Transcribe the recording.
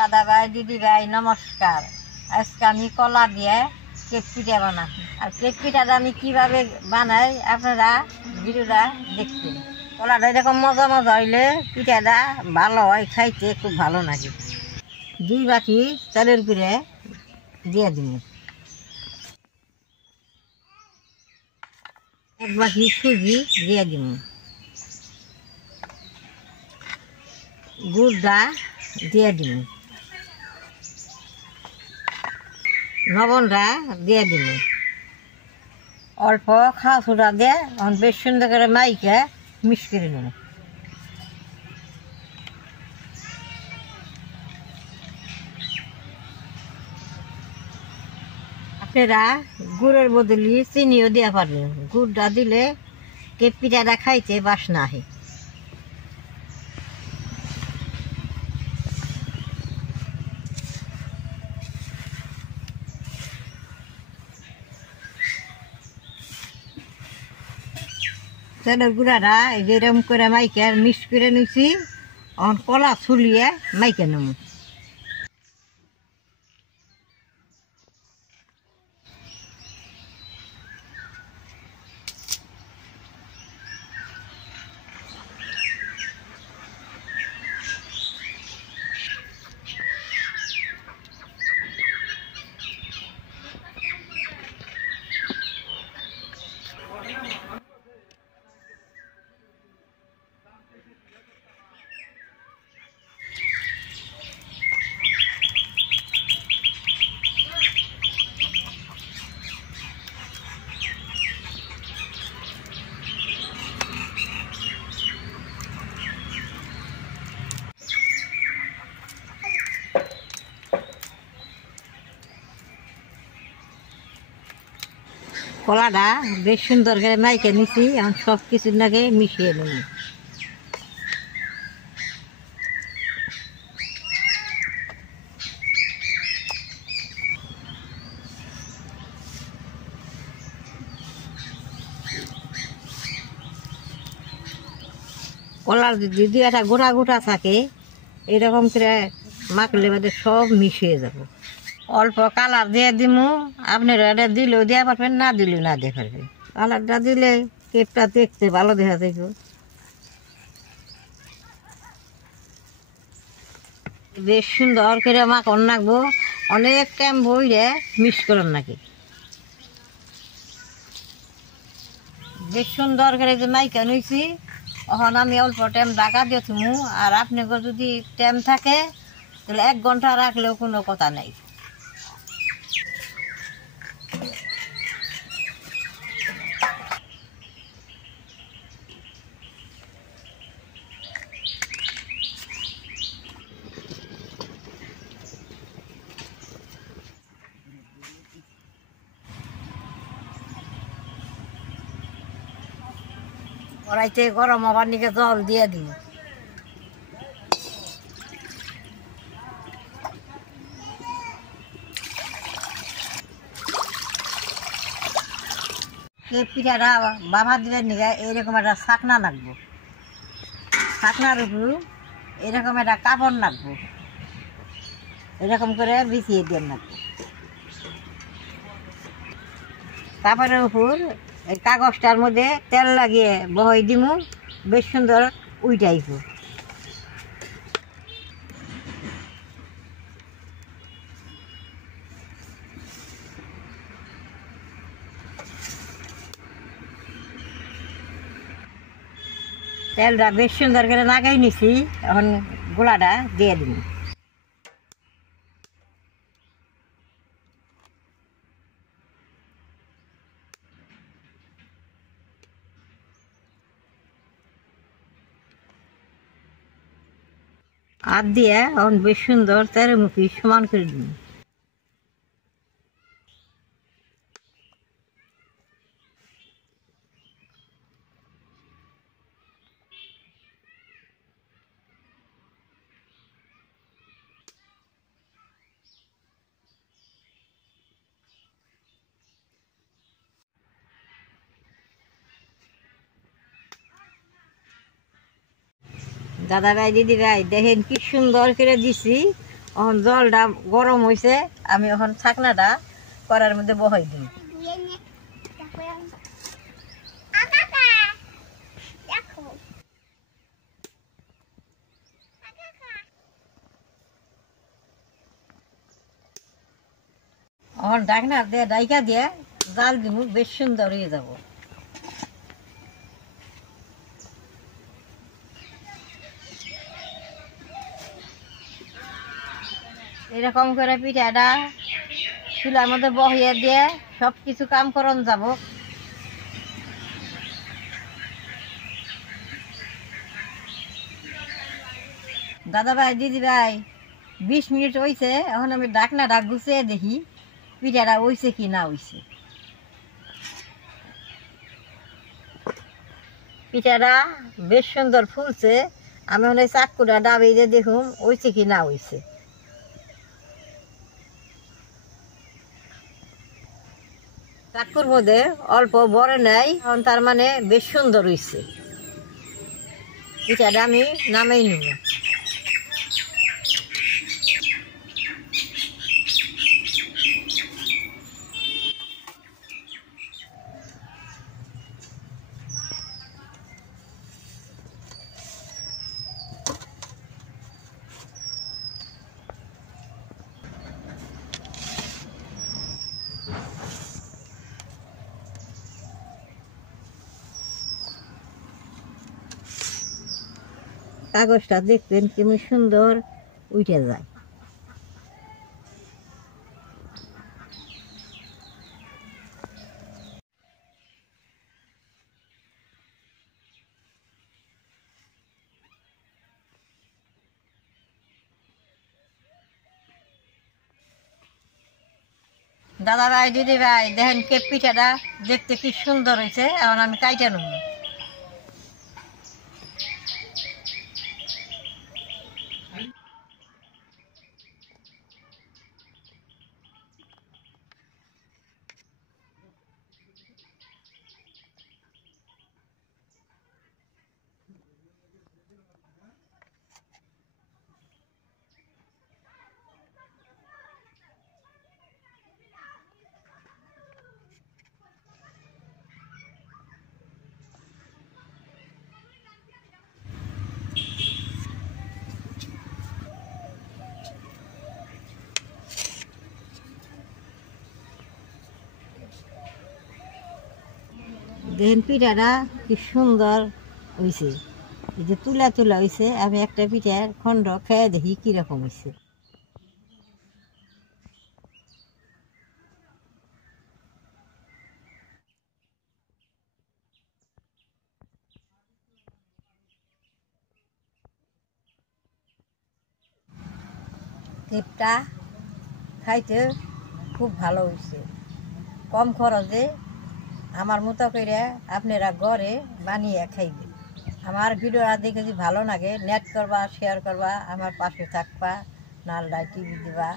দাদা ভাই দিদি ভাই নমস্কার। আজকে আমি কলা দিয়ে কেক পিঠা বানাচ্ছি। আর কেক পিঠাটা আমি কিভাবে বানাই আপনারা ভিডিওটা দেখবেন। কলাটা এরকম মজা মজা হইলে পিঠাটা ভালো হয়, খাইতে খুব ভালো লাগে। 2 বাটি তেলের উপরে দিয়ে দিন, 1 বাটি সুজি দিয়ে দিন, গুড়টা দিয়ে দিন, লবণটা দিয়ে দিন, অল্প খাওয়া সোডা দিয়ে বেশ সুন্দর করে মাইকে মিক্স করে নেব। আপনারা গুড়ের বদলে চিনিও দেওয়া পারবেন। গুড়টা দিলে কেক পিঠাটা খাইতে বাসনা আসে। তেলের গুঁড়াটা এরকম করে মাইকে মিক্স করে নিচ্ছি। কলা ছুলিয়ে মাইকে নেব। কলাটা বেশ সুন্দর করে মাইকে নিচ্ছি। এখন সব কিছুর নাকি মিশিয়ে নেব। কলার যদি একটা গোটা গোটা থাকে এরকম করে মাখলে বাদে সব মিশিয়ে যাব। অল্প কালার দিয়ে দিমু, আপনারা এটা দিলেও দেওয়া পারবেন, না দিলেও না দিয়ে পারবেন। কালারটা দিলে কেকটা দেখতে ভালো দেখা যাইব। বেশ সুন্দর করে মাখন রাখবো, অনেক টাইম বইরে মিক্স করেন নাকি। বেশ সুন্দর করে যে মাইকা নিয়েছি, এখন আমি অল্প টাইম ঢাকা দিয়ে থুমু। আর আপনাকে যদি টাইম থাকে তাহলে 1 ঘন্টা রাখলেও কোনো কথা নেই। কড়াইতে গরম হবার নিকে জল দিয়ে দিই। এই পিঠাটা বাবা দিবেন নিকে এইরকম একটা ছাকনা লাগবো। ছাকনার উপর এরকম একটা কাপড় লাগবো, এরকম করে বিছিয়ে দিয়ে লাগবো। কাপড়ের উপর এই কাগজটার মধ্যে তেল লাগিয়ে বহাই দিমু, বেশ সুন্দর উইটাইব। তেলটা বেশ সুন্দর করে লাগাই নিছি, এখন গোলাটা দিয়ে দিন। হাত দিয়ে এখন বেশ সুন্দর তেলের মুখি সমান করে দিন। দাদা ভাই দিদি ভাই দেখেন কি সুন্দর করে দিছি। এখন জলটা গরম হয়েছে, আমি এখন ছাকনাটা কড়ার মধ্যে বহাই দিই। এখন ঢাকনা দিয়ে ডাইকা দিয়ে জাল দিব, বেশ সুন্দর হয়ে যাব। এরকম করে পিঠাটা চুলার মধ্যে বহিয়ে দিয়ে সব কিছু কাম করন যাব। দাদা ভাই, দিদি ভাই, 20 মিনিট হয়েছে। এখন আমি ঢাকনাটা গুছিয়ে দেখি পিঠাটা হইছে কি না হইছে। পিঠাটা বেশ সুন্দর ফুলছে। আমি এখন চাকুটা ডাবিয়ে দিয়ে দেখুন হইছে কি না হইছে। চাকুর মধ্যে অল্প বড় নাই, এখন তার মানে বেশ সুন্দর হইছে। পিঠাটা আমি নামাই নিব। কাগজটা দেখবেন কেমন সুন্দর উঠে যায়। দাদা ভাই, দিদি ভাই, দেখেন কে পিঠাটা দেখতে কি সুন্দর হয়েছে। এখন আমি কাইটা নেব। দেখেন পিঠাটা কি সুন্দর হয়েছে। এই যে তুলা তুলা হয়েছে। আমি একটা পিঠার খণ্ড খেয়ে দেখি কিরকম হয়েছে। টেপটা খাইতে খুব ভালো হয়েছে। কম খরচে আমার মতো করে আপনারা ঘরে বানিয়ে খাইবেন। আমার ভিডিওটা দেখে যদি ভালো লাগে, নেট করবা, শেয়ার করবা, আমার পাশে থাকবা, নালডায় টিভি দিবা।